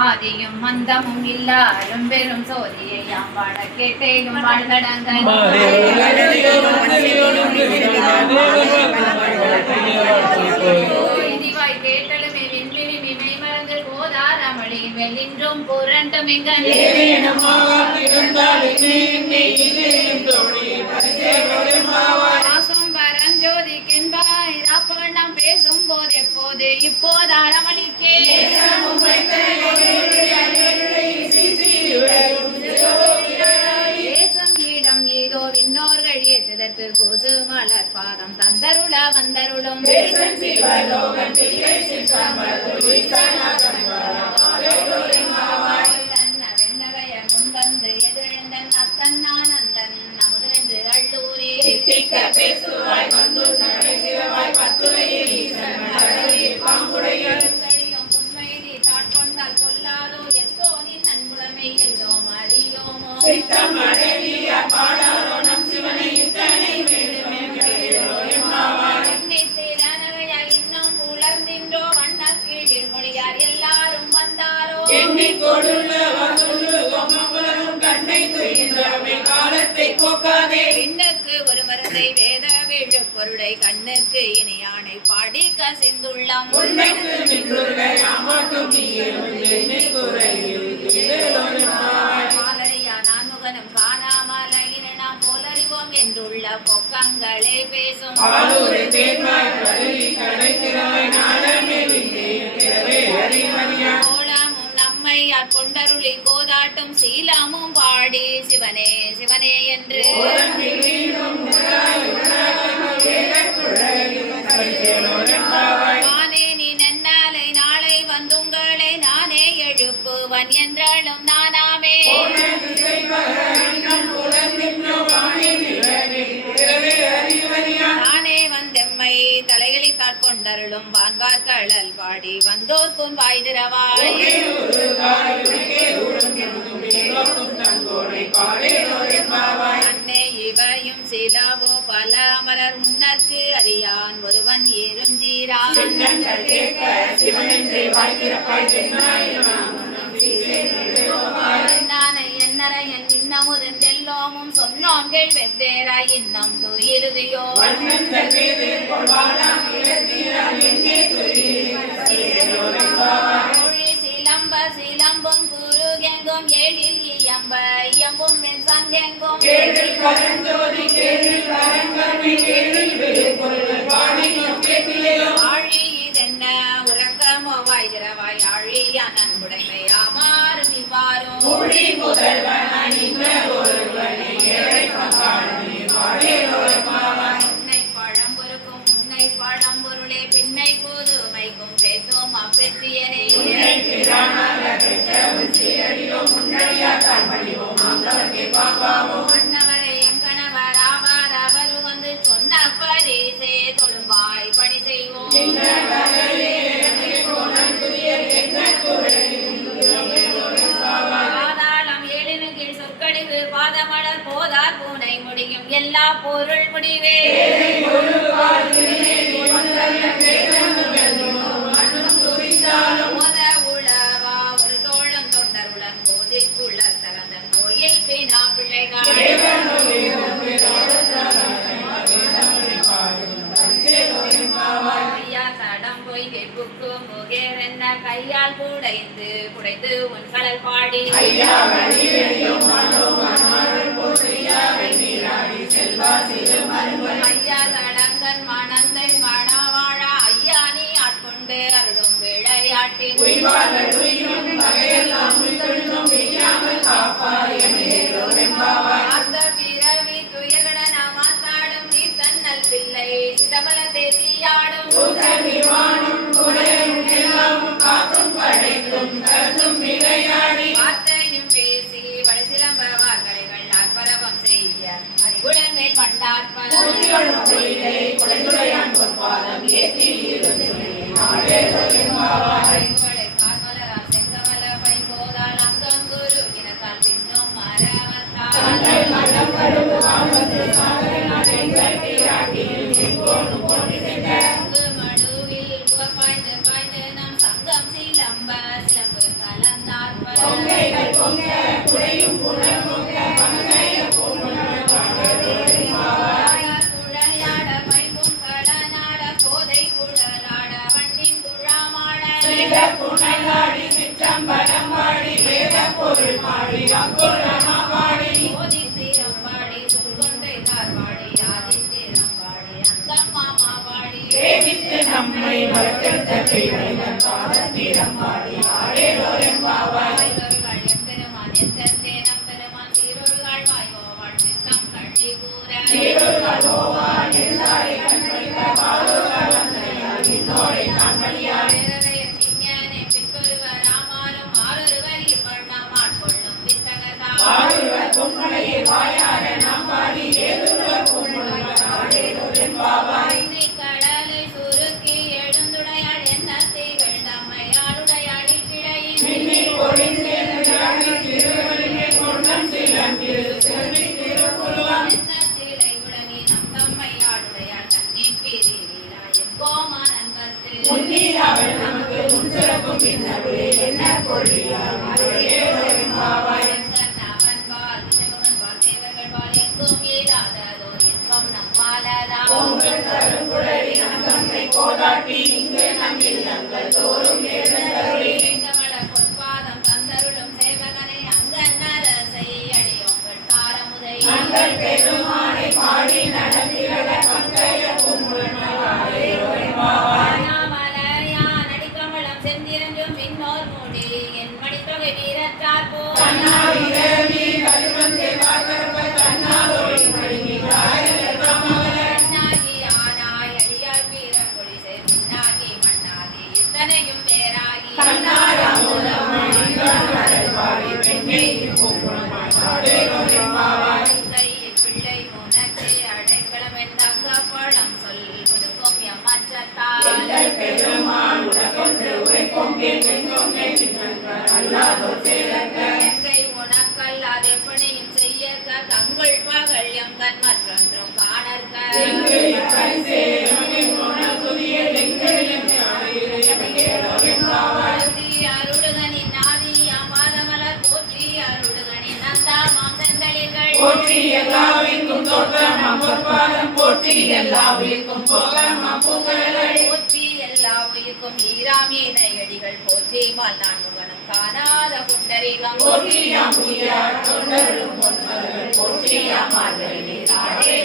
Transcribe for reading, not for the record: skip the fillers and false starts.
ஆதியும் மந்தமும் இல்லாரும் பெரும் சோதியை யாம் வாழ கேட்டேயும் வாழ்ந்தடங்கள் இதுவாய் கேட்டலுமே விண்மினி விமை மறந்து போதார் அமளி வெள்ளின்றும் புரண்டும் எங்கள் பரஞ்சோதிக்கின்பாய் ராப்பண்ணம் பேசும் போது எப்போது இப்போதார் அமளிக்கே தேசம் இடம் ஏதோ விண்ணோர்கள் ஏற்றுதற்கு கொசு மலர் பாதம் தந்தருள வந்தருளும் வெண்ணகைய முந்தந்து எதிரெழுந்தன் அத்தன் ஆனந்தன் அமுதென்று அள்ளூரே பேசுவாய் வந்து உண்மையை தாட்கொண்டால் கொல்லாதோ எத்தோ நீ நன்புடமை எல்லோம் அறியோமோ இன்னும் உலர்ந்தின்றோ வண்ண கீழில் மொழியார் எல்லாரும் வந்தாரோ பெண்ணுக்கு ஒரு மருந்தை வேத விழு பொருளை கண்ணுக்கு இனியானை பாடி கசிந்துள்ளம் மாலரியா நான்முகனும் காணாமலையின நாம் போலறிவோம் என்றுள்ள பொக்கங்களே பேசும் நம்மையார் கொண்டருளி கோதாட்டும் சீலாமும் பாடி சிவனே சிவனே என்று நானே நீ நன்னாலை நாளை வந்துங்களை நானே எழுப்புவன் என்றாலும் நானாமே நானே வந்தெம்மை தலைகளை தாட்கொண்டருளும் வான்பார் கடல் பாடி வந்தோர்க்கும் வாய் திறவாய் அன்னை இவையும் சிலாவோ பல மலர் முன்னர்க்கு அறியான் ஒருவன் ஏறுஞ்சீரான் என்னரையன் இன்னமுதன் எல்லோமும் சொன்னோங்கள் வெவ்வேறாய் இன்னம் துயிலுதியோ சிலம்ப சிலம்பும் குருகெங்கும் எழில் இயம்ப இயம்பும் வெண் சங்கெங்கும் ஆழி இதென்ன உறக்கமோ வாய் திறவாய் ஆழியா நன்புடைமை ஆமாறும் இவ்வாறும் உன்னை பழம்பொருக்கும் உன்னை பழம்பொருளே பின்னை போதுமைக்கும் பேசும் அப்பெற்றியனே அன்னவரை எங்கனவர் ஆவார் அவர் வந்து சொன்ன பரிசே தொழும்பாய் பணி செய்வோம் பாதாளம் ஏழினு கீழ் சொற்கடிவு பாதமலர் போதார் பூனை முடியும் எல்லா பொருள் முடிவே உளவா ஒரு தோழம் தொண்டருடன் போதிக்குள்ள தரந்தன் கோயில் பினா பிள்ளைகள் ஐயா தடம் போய் வெப்புக்கு முகேரென்ன கையால் குடைந்து குடைந்து உன் கடல் பாடி ஐயா தடங்கன் மணந்தை மணவாழா ஐயா நீ ஆட்கொண்டு அருளும் விளையாட்டின் அந்த பிறவி துயர்கடன மாத்தாடும் நீ தன்னல் பிள்ளை சிதபல தேசியாடும் வார்த்தையும் பேசி வடை சிலம்ப வார்களைகள் நாற்பரவம் செய்ய அடிகுடன் மேல் கொண்டாற்பது செங்கமல பைம்போதால் அங்கங்குரு இனத்தால் பின்னும் மரவத்தால் மடுவில் பாய்ந்து பாய்ந்து நம் சங்கம் சிலம்ப சிலம்பு புனலாடி சிற்றம்பலம் பாடி வேத பொருள் பாடி அப்புறமாடி ஓதித்திரம்பாடி சொல்கொண்டை தார்பாடி ஆதித்திரம்பாடி அந்த மாமா பாடி சேவித்து நம்மை வளர்த்தெடுத்த பெய்வதன் பாதத்திரம் பாடி ஆடேலோரம் பாவாய் எம்பெருமான் எத்தே நம்பெருமான் சீரொருகாள் வாய்வோவாள் சித்தம் கழி கூற சீரொருகாள் ஓவாள் எழுதாரை கண்பளித்த பாலோர்கள் வந்தனையால் விண்ணோரை நான் வழியாள் பேரறைய திஞ்ஞானே பிற்கொருவர் ராமாலும் ஆளொருவர் இவ்வண்ணம் ஆட்கொள்ளும் வித்தகதா பாடுவர் பொன்மலையை வாயார நாம் பாடி ஏதுவர் பொன்மலையார் ஆடேலோரம் பாவாய் இன்னை கடலை சுருக்கி எழுந்துடையாள் எண்ணத்தை வெள்தம்மையாளுடையாளி கிடையின் மின்னில் பொழிந்தேன் ஜாதி திருவள்ளியை கொண்டம் சிலம்பில் செல்வி திருக்குருவம் எண்ணத்திலை உடனே நம் தம்மையாளுடையாள் தன்னின் பிரிவீரா எங்கோமான் அன்பத்து முன்னீர் அவள் நமக்கு முன்சிறப்பும் பின்னருளே என்ன கொள்ளியார் ஏதோரின் பாவாய் அவன் பால் சிவகன் பால் தேவர்கள் பால் எங்கும் ஈராததோ இன்பம் நம்மாலதா பொங்கல் கருங்குழலி நம் தம்மை கோதாட்டி இங்கு நம் இல்லங்கள் தோறும் ஏதருளி எங்கமல பொற்பாதம் தந்தருளும் சேவகனை அங்கன்னரசை அடியோங்கள் தாரமுதை நங்கள் பெருமானை பாடி நடந்திட பங்கைய கும்புணனாரே பாவாய் அண்ணாமலையான் அடிக்கமலம் செந்திரஞ்சும் பின்னோர் மூடி என் மணித்தொகை வீரத்தார் போ தன்னாவிரவி கருமந்தை வாக்கர்ப தன்னாலோடி மணிமி பெண்ணாகி ஆனாய் அடியாய் வீரம் கொடி சேர் பின்னாகி மண்ணாகி இத்தனையும் வேறாகி கையில் பிள்ளை முனக்கு அடைக்கலம் என்றாங்க பழம் சொல் புதுக்கும் எம்மச்சத்தால் எங்கை உனக்கல்லாது எப்பனையும் செய்யக்க கங்குள் பகல் எங்கன் மற்றொன்றும் காணற்க போற்றி அருளுகனின் நாதி அமாதமலர் போற்றி அருளுகனின் நந்தா மாம்சந்தளிர்கள் போற்றி எல்லா உயிர்க்கும் தோற்றமாம் பொற்பாதம் போற்றி எல்லா உயிர்க்கும் போகமாம் பூங்கடல்கள் போற்றி எல்லா உயிர்க்கும் ஈராமீனையடிகள் போற்றி மால் நான்குவனம் காணாத புண்டரீகம் போற்றியாம் புயார் தொண்டரும் பொன்மலர்கள் போற்றியாம் மார்கழி நீராடே